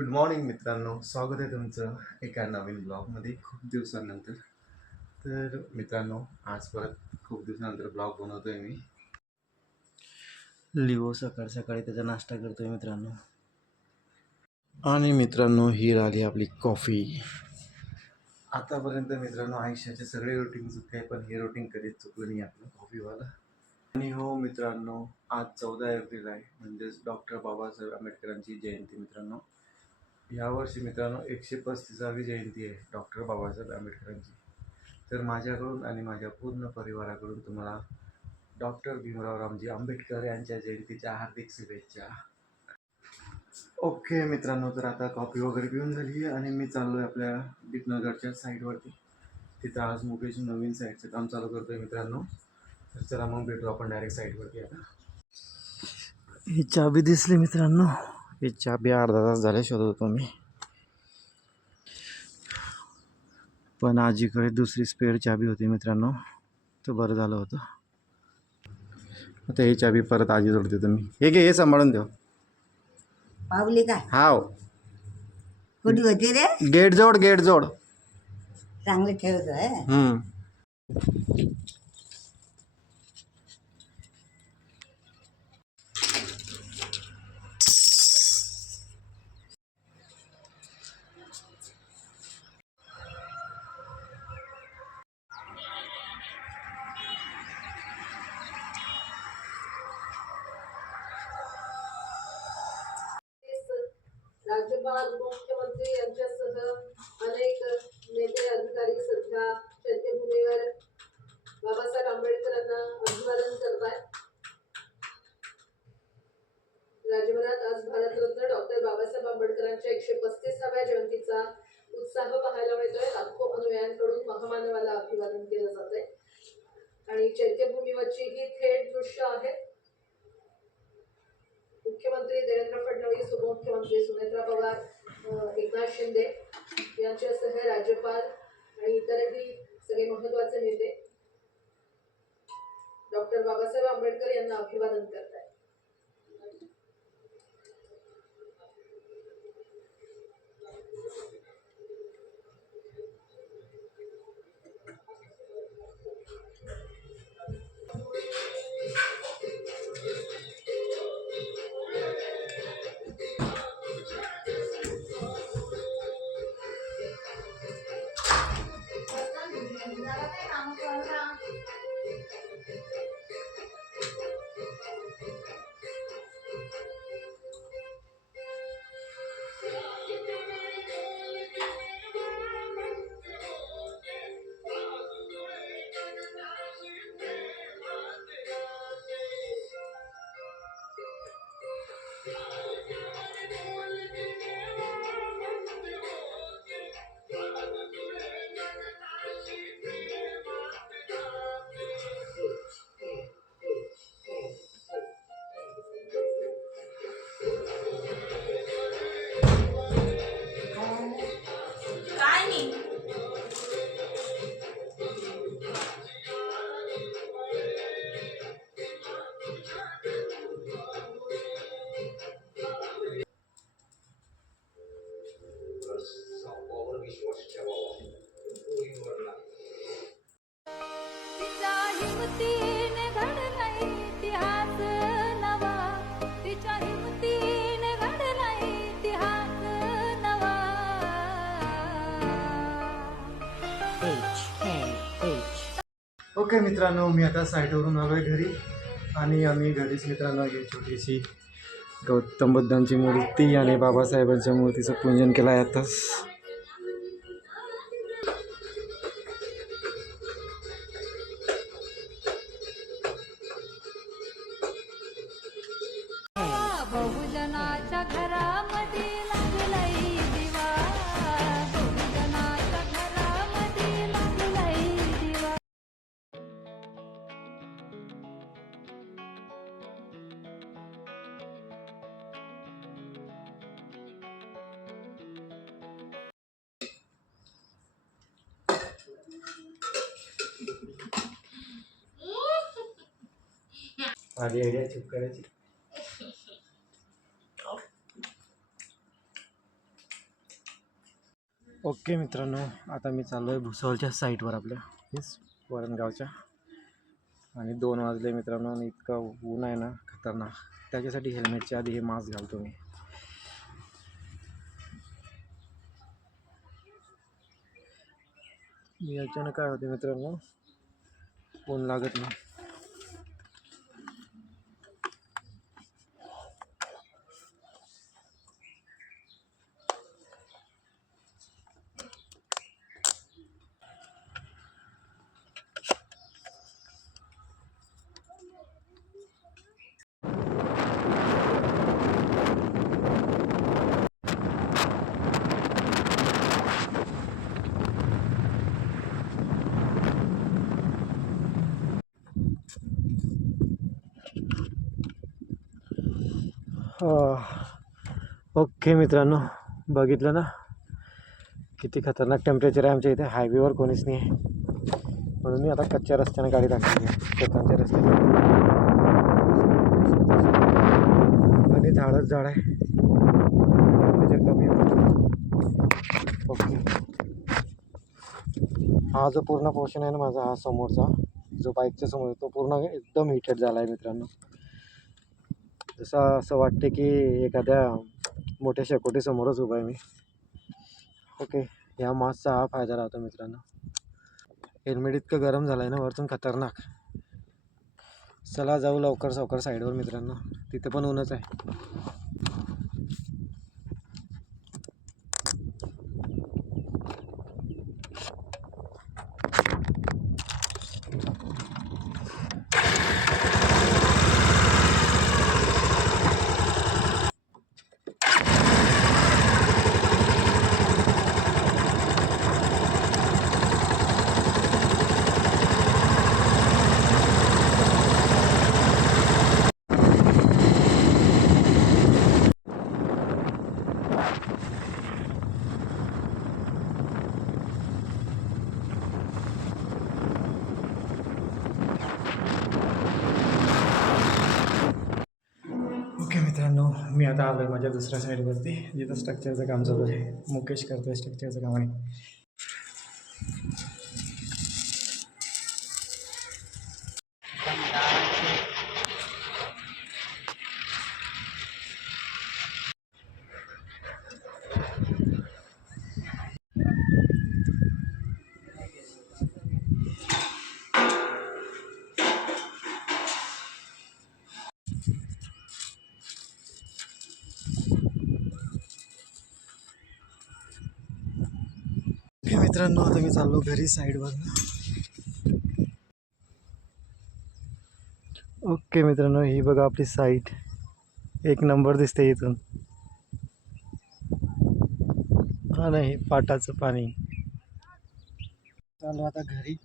Good morning मित्रांनो, स्वागत आहे तुमचं एका नवीन ब्लॉगमध्ये खूप दिवसानंतर. तर मित्रांनो, आज परत खूप दिवसानंतर ब्लॉग बनवतोय मी. लिओ सकाळ सकाळी त्याचा नाश्ता करतोय मित्रांनो. आणि मित्रांनो, ही राहिली आपली कॉफी. आतापर्यंत मित्रांनो आयुष्याचे सगळे रुटीन चुकले, पण हे रुटीन कधीच चुकलं नाही आपलं कॉफीवाला. आणि हो मित्रांनो, आज 14 एप्रिल आहे, म्हणजेच डॉक्टर बाबासाहेब आंबेडकरांची जयंती मित्रांनो. यावर्षी मित्रांनो 135वी जयंती आहे डॉक्टर बाबासाहेब आंबेडकरांची. तर माझ्याकडून आणि माझ्या पूर्ण परिवाराकडून तुम्हाला डॉक्टर भीमराव रामजी आंबेडकर यांच्या जयंतीच्या हार्दिक शुभेच्छा. ओके मित्रांनो, तर आता कॉफी वगैरे पिऊन झाली आहे आणि मी चाललो आहे आपल्या दीपनगरच्या साईडवरती. तिथं आज मुकेश नवीन साईडचं काम चालू करतो आहे मित्रांनो. तर चला मग भेटू आपण डायरेक्ट साईडवरती. आता ही चाबी दिसली मित्रांनो, ही चाबी अर्धा तास झाले शोधत होतो मी, पण आजीकडे दुसरी स्पेअर चाबी होती मित्रांनो, तर बरं झालं होतं. आता ही चाबी परत आजी जोडते तुम्ही. हे घे, हे सांभाळून ठेव. पावली काय हाव, कुठे होती रे? गेट जोड, गेट जोड. चांगलं ठेवतोय. राज्यपाल उपमुख्यमंत्री यांच्यासह अनेक नेते अधिकारी सध्या चैत्यभूमीवर बाबासाहेब आंबेडकरांना अभिवादन करतात. राज्यभरात आज भारतरत्न डॉक्टर बाबासाहेब आंबेडकरांच्या 135व्या जयंतीचा उत्साह पाहायला मिळतोय. लाखो अनुयायांकडून महामानवाला अभिवादन केलं जातंय आणि चैत्यभूमीवरची ही थेट दृश्य आहेत. मुख्यमंत्री देवेंद्र फडणवीस, उपमुख्यमंत्री सुनेत्रा पवार, एकनाथ शिंदे यांच्यासह राज्यपाल आणि इतरही सगळे महत्वाचे नेते डॉक्टर बाबासाहेब आंबेडकर यांना अभिवादन करतात. ओके मित्रांनो, मी आता साईटवरून आलो आहे घरी आणि आम्ही घरीच मित्रांनो ही छोटीशी गौतम बुद्धांची मूर्ती आणि बाबासाहेबांच्या मूर्तीचं पूजन केलं आहे आताच. बहुजनाच्या घरामध्ये लागलाय दिवा, बहुजनाच्या घरामध्ये लागलाय दिवा. आधी आयडिया चुप करायची. ओके मित्रांनो, आता मी चाललो आहे भुसावळच्या साईटवर आपल्या हेच वरणगावच्या. आणि 2 वाजले मित्रांनो आणि इतकं ऊन आहे ना खतरनाक. त्याच्यासाठी हेल्मेटच्या आधी हे मास्क घालतो मी. याच्यानं काय होते मित्रांनो, ऊन लागत नाही. ओके मित्रांनो, बघितलं ना किती खतरनाक टेम्परेचर आहे आमच्या इथे. हायवेवर कोणीच नाही आहे म्हणून मी आता कच्च्या रस्त्याने गाडी टाकली आहे, शेतांच्या रस्त्याने. आणि झाडच झाड आहे, टेम्परेचर कमी आहे. ओके, हा जो पूर्ण पोर्शन आहे ना माझा, हा समोरचा जो बाईकच्या समोर, तो पूर्ण एकदम हिटेड झाला आहे मित्रांनो. जसं असं वाटते की एखाद्या मोठ्या शेकोटीसमोरच उभा आहे मी. ओके, ह्या मास्कचा हा फायदा राहतो मित्रांनो. हेल्मेट इतकं गरम झालं आहे ना वरतून, खतरनाक. चला जाऊ लवकर सावकर साईडवर मित्रांनो, तिथे पण ऊनच आहे. ओके मित्रांनो, मी आता आलो आहे माझ्या दुसऱ्या साईडवरती, जिथं स्ट्रक्चरचं काम चालू आहे. मुकेश करतो आहे स्ट्रक्चरचं काम. आणि ओके मित्रांनो, आता मी चाललो घरी साईडवर. ओके मित्रांनो, ही बघा आपली साईट, एक नंबर दिसते इथून. हा नाही, पाटाचं पाणी. चालू आता घरी.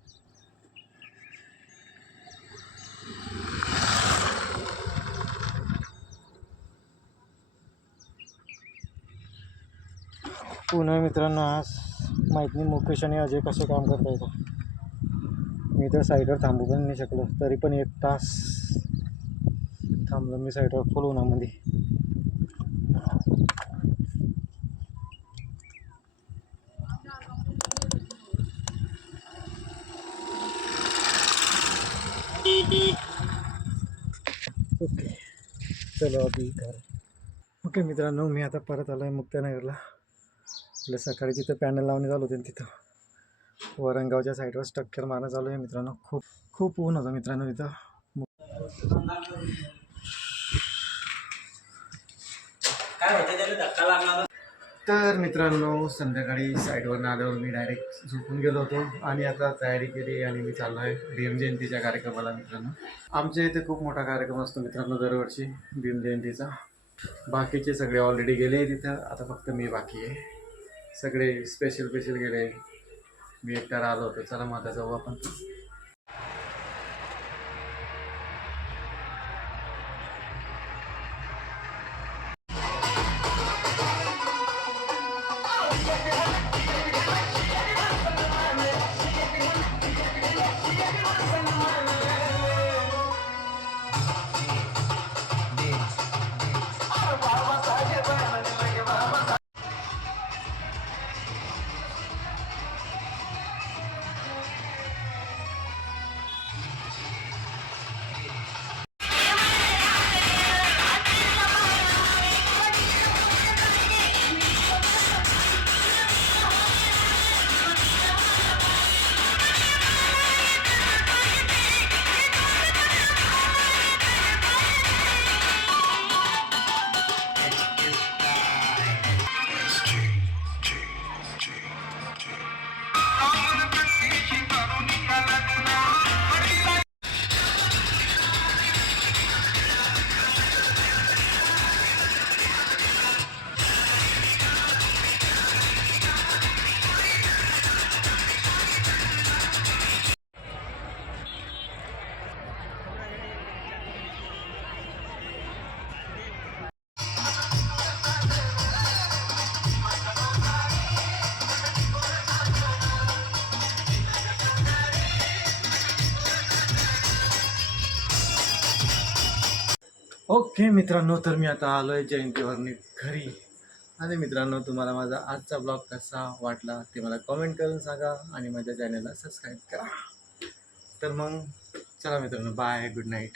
पुन्हा मित्रांनो, आज माहीत नाही मुकेश आणि अजय कसे काम करता येतं. मी तर साईडवर थांबू पण नाही शकलो, तरी पण 1 तास थांबलो मी साईडवर फुल उन्हामध्ये. ओके, चलो अभी घर. ओके मित्रांनो, मी आता परत आलो आहे मुक्तानगरला. आपल्या सकाळी जिथं पॅनल लावणे चालू होते तिथं वरणगावच्या साईडवर स्ट्रक्चर मारणं चालू आहे मित्रांनो. खूप ऊन होतं मित्रांनो तिथं. तर मित्रांनो, संध्याकाळी साईडवरून आल्यावर मी डायरेक्ट झोपून गेलो होतो आणि आता तयारी केली आणि मी चाललो आहे भीम जयंतीच्या कार्यक्रमाला मित्रांनो. आमच्या इथे खूप मोठा कार्यक्रम असतो मित्रांनो दरवर्षी भीम जयंतीचा. बाकीचे सगळे ऑलरेडी गेले तिथं, आता फक्त मी बाकी आहे. सगळे स्पेशल गेले, मी एकटा आलो होतो. चला मग आता जाऊ आपण. ओके मित्रांनो, तर मी आता आलो आहे जयंतीवरनी घरी. आणि मित्रांनो, तुम्हाला माझा आजचा ब्लॉग कसा वाटला ते मला कमेंट करून सांगा आणि माझ्या चॅनलला सबस्क्राईब करा. तर मग चला मित्रांनो, बाय, गुड नाईट.